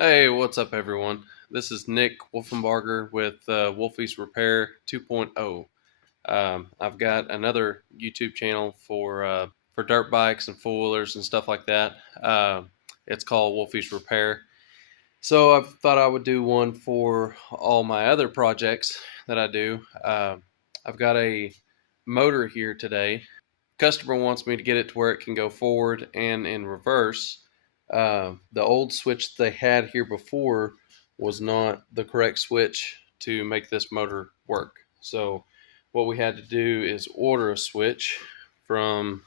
Hey, what's up, everyone? This is Nick Wolfenbarger with Wolfie's Repair 2.0. I've got another YouTube channel for dirt bikes and four wheelers and stuff like that. It's called Wolfie's Repair. So I thought I would do one for all my other projects that I do. I've got a motor here today. Customer wants me to get it to where it can go forward and in reverse. The old switch they had here before was not the correct switch to make this motor work. So what we had to do is order a switch from,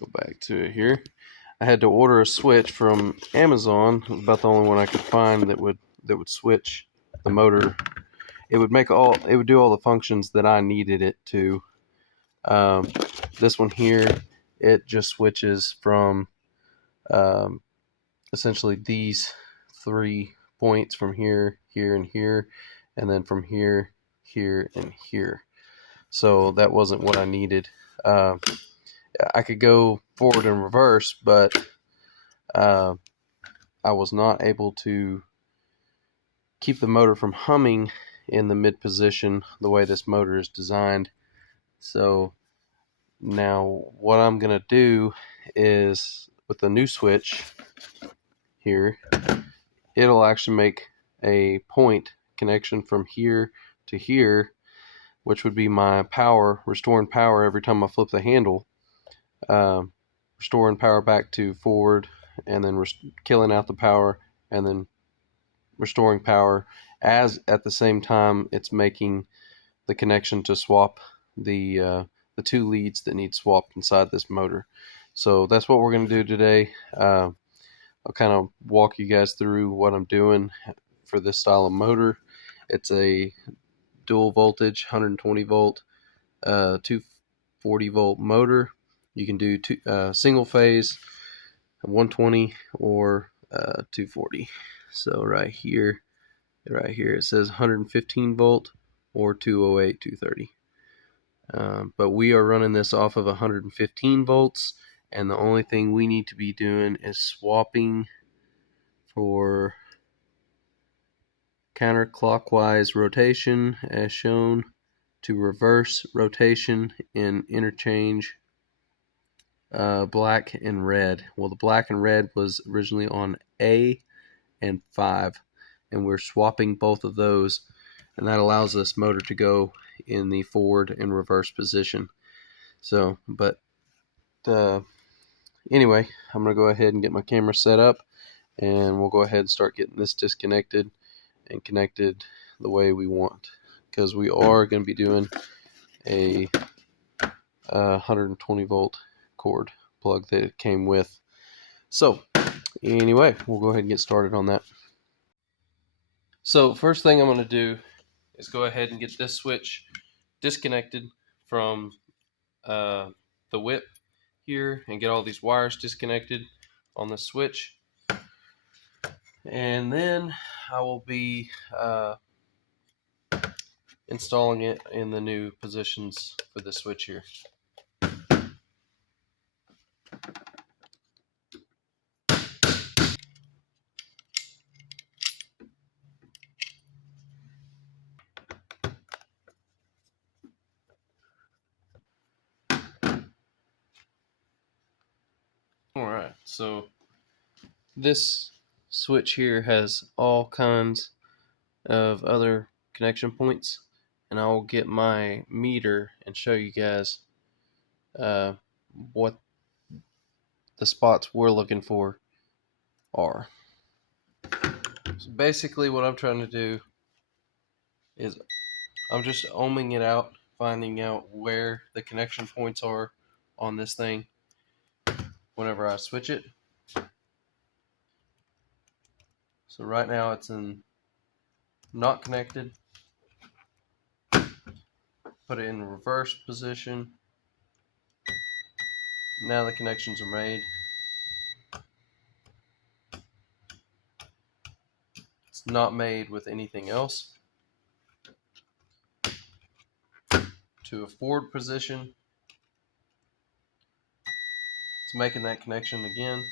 go back to it here. I had to order a switch from Amazon. It was about the only one I could find that would switch the motor. It would do all the functions that I needed it to. This one here, it just switches from um, essentially these 3 points from here, here, and here, and then from here, here, and here. So that wasn't what I needed. I could go forward and reverse, but I was not able to keep the motor from humming in the mid position the way this motor is designed. So now what I'm going to do is with the new switch here, it'll actually make a point connection from here to here, which would be my power, restoring power every time I flip the handle, restoring power back to forward, and then killing out the power, and then restoring power, as at the same time it's making the connection to swap the two leads that need swapped inside this motor. So that's what we're going to do today. I'll kind of walk you guys through what I'm doing for this style of motor. It's a dual voltage 120 volt 240 volt motor. You can do single phase 120 or 240. So right here it says 115 volt or 208 230. But we are running this off of 115 volts, and the only thing we need to be doing is swapping for counterclockwise rotation as shown to reverse rotation in interchange black and red. Well, the black and red was originally on A and 5, and we're swapping both of those, and that allows this motor to go in the forward and reverse position. So, but anyway, I'm going to go ahead and get my camera set up, and we'll go ahead and start getting this disconnected and connected the way we want, because we are going to be doing a 120 volt cord plug that it came with. So anyway, we'll go ahead and get started on that. So first thing I'm going to do is go ahead and get this switch disconnected from the whip here and get all these wires disconnected on the switch, and then I will be installing it in the new positions for the switch here. Alright, so this switch here has all kinds of other connection points, and I will get my meter and show you guys what the spots we're looking for are. So basically what I'm trying to do is I'm just ohming it out, finding out where the connection points are on this thing whenever I switch it. So right now it's in not connected. Put it in reverse position. Now the connections are made. It's not made with anything else. To a forward position. It's making that connection again.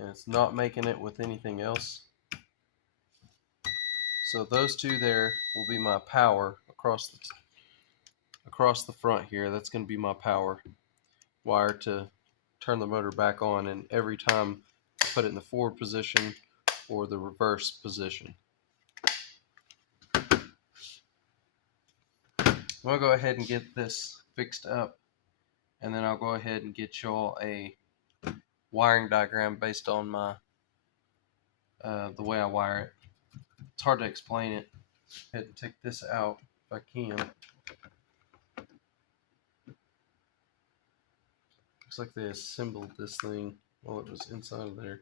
and it's not making it with anything else. So those two there will be my power across the front here. That's going to be my power wire to turn the motor back on, and every time I put it in the forward position or the reverse position. I'm going to go ahead and get this fixed up, and then I'll go ahead and get y'all a wiring diagram based on my the way I wire it. It's hard to explain it. Go ahead and take this out if I can. Looks like they assembled this thing while it was inside of there.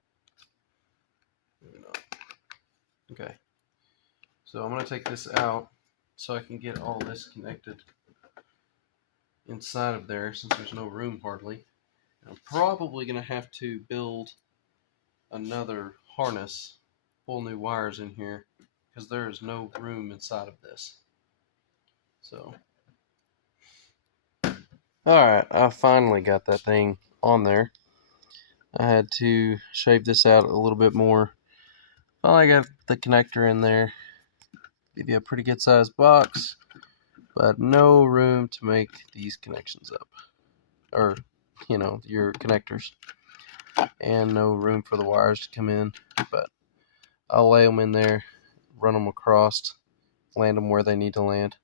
Maybe not. Okay. So I'm going to take this out so I can get all this connected inside of there, since there's no room hardly. I'm probably going to have to build another harness, pull new wires in here, because there is no room inside of this. So, alright, I finally got that thing on there. I had to shave this out a little bit more. Finally got the connector in there. Give you a pretty good sized box, but no room to make these connections up, or your connectors, and no room for the wires to come in. But I'll lay them in there, run them across, land them where they need to land.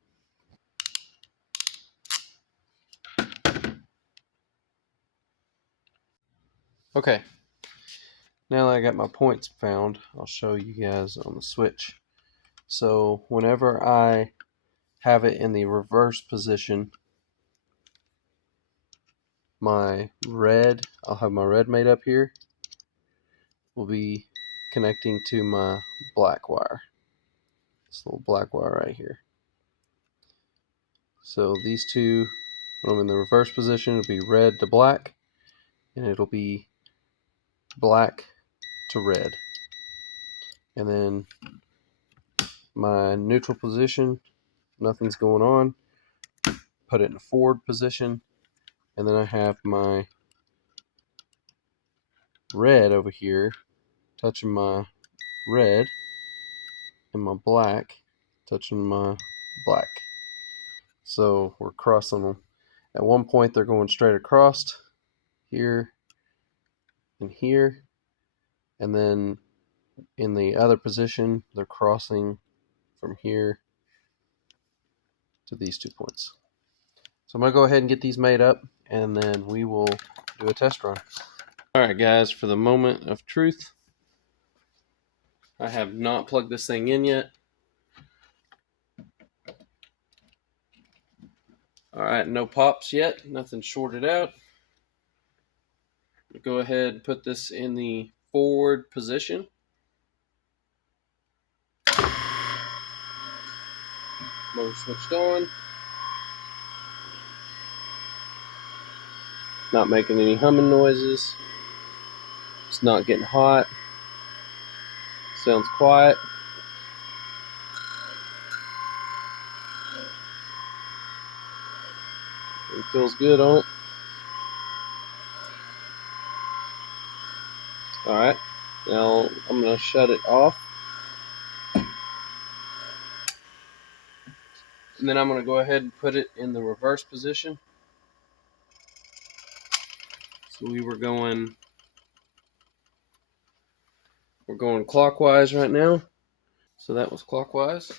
Okay, now that I got my points found, I'll show you guys on the switch. So whenever I have it in the reverse position, my red, I'll have my red made up here, will be connecting to my black wire. This little black wire right here. So these two, when I'm in the reverse position, it'll be red to black, and it'll be black to red. And then my neutral position, nothing's going on, put it in a forward position, and then I have my red over here touching my red, and my black touching my black. So we're crossing them. At one point they're going straight across here and here, and then in the other position they're crossing from here to these 2 points. So I'm going to go ahead and get these made up, and then we will do a test run. Alright guys, for the moment of truth, I have not plugged this thing in yet. Alright, no pops yet, nothing shorted out. Go ahead and put this in the forward position. Motor switched on. Not making any humming noises. It's not getting hot. Sounds quiet. It feels good on it. Alright, now I'm going to shut it off. And then I'm going to go ahead and put it in the reverse position. So we're going clockwise right now. So that was clockwise.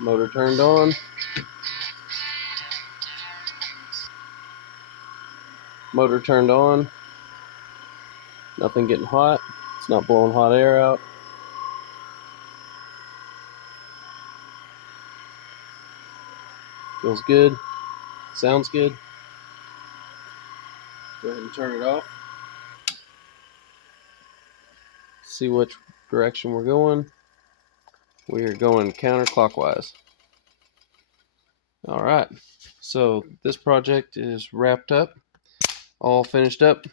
Motor turned on. Motor turned on. Nothing getting hot. It's not blowing hot air out. Feels good. Sounds good. Go ahead and turn it off. See which direction we're going. We are going counterclockwise. Alright, so this project is wrapped up, all finished up.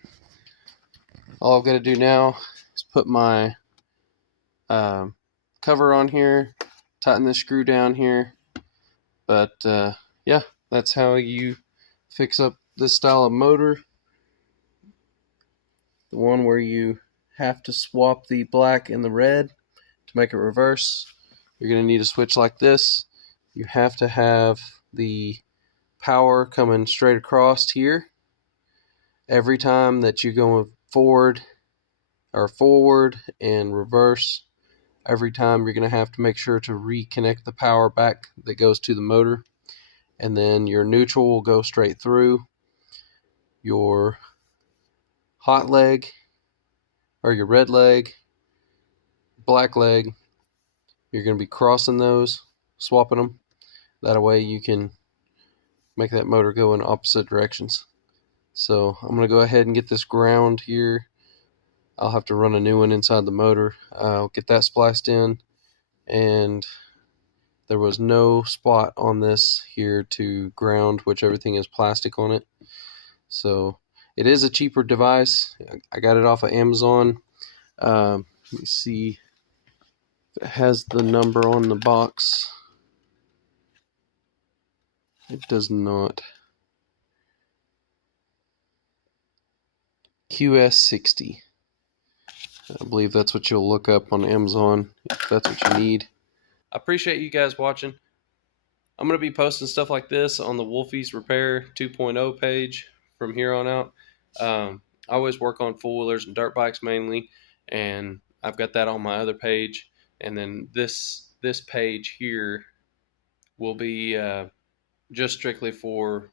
All I've got to do now is put my cover on here, tighten this screw down here. But yeah, that's how you fix up this style of motor. The one where you have to swap the black and the red to make it reverse. You're going to need a switch like this. You have to have the power coming straight across here. Every time that you go forward and reverse, every time you're going to have to make sure to reconnect the power back that goes to the motor. And then your neutral will go straight through. Your hot leg, or your red leg, black leg, you're going to be crossing those, swapping them. That way you can make that motor go in opposite directions. So I'm going to go ahead and get this ground here. I'll have to run a new one inside the motor. I'll get that spliced in, and there was no spot on this here to ground, which everything is plastic on it. So it is a cheaper device. I got it off of Amazon. Let me see if it has the number on the box. It does not. QS60. I believe that's what you'll look up on Amazon if that's what you need. I appreciate you guys watching. I'm going to be posting stuff like this on the Wolfies Repair 2.0 page from here on out. I always work on four-wheelers and dirt bikes mainly, and I've got that on my other page. And then this page here will be just strictly for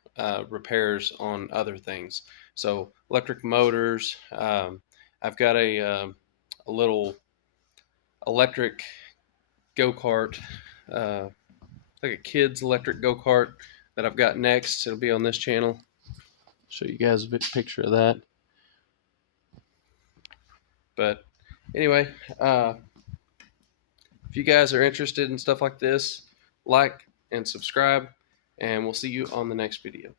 repairs on other things. So electric motors. I've got a little electric go-kart, like a kid's electric go-kart that I've got next. It'll be on this channel. Show you guys a picture of that. But anyway, if you guys are interested in stuff like this, like and subscribe, and we'll see you on the next video.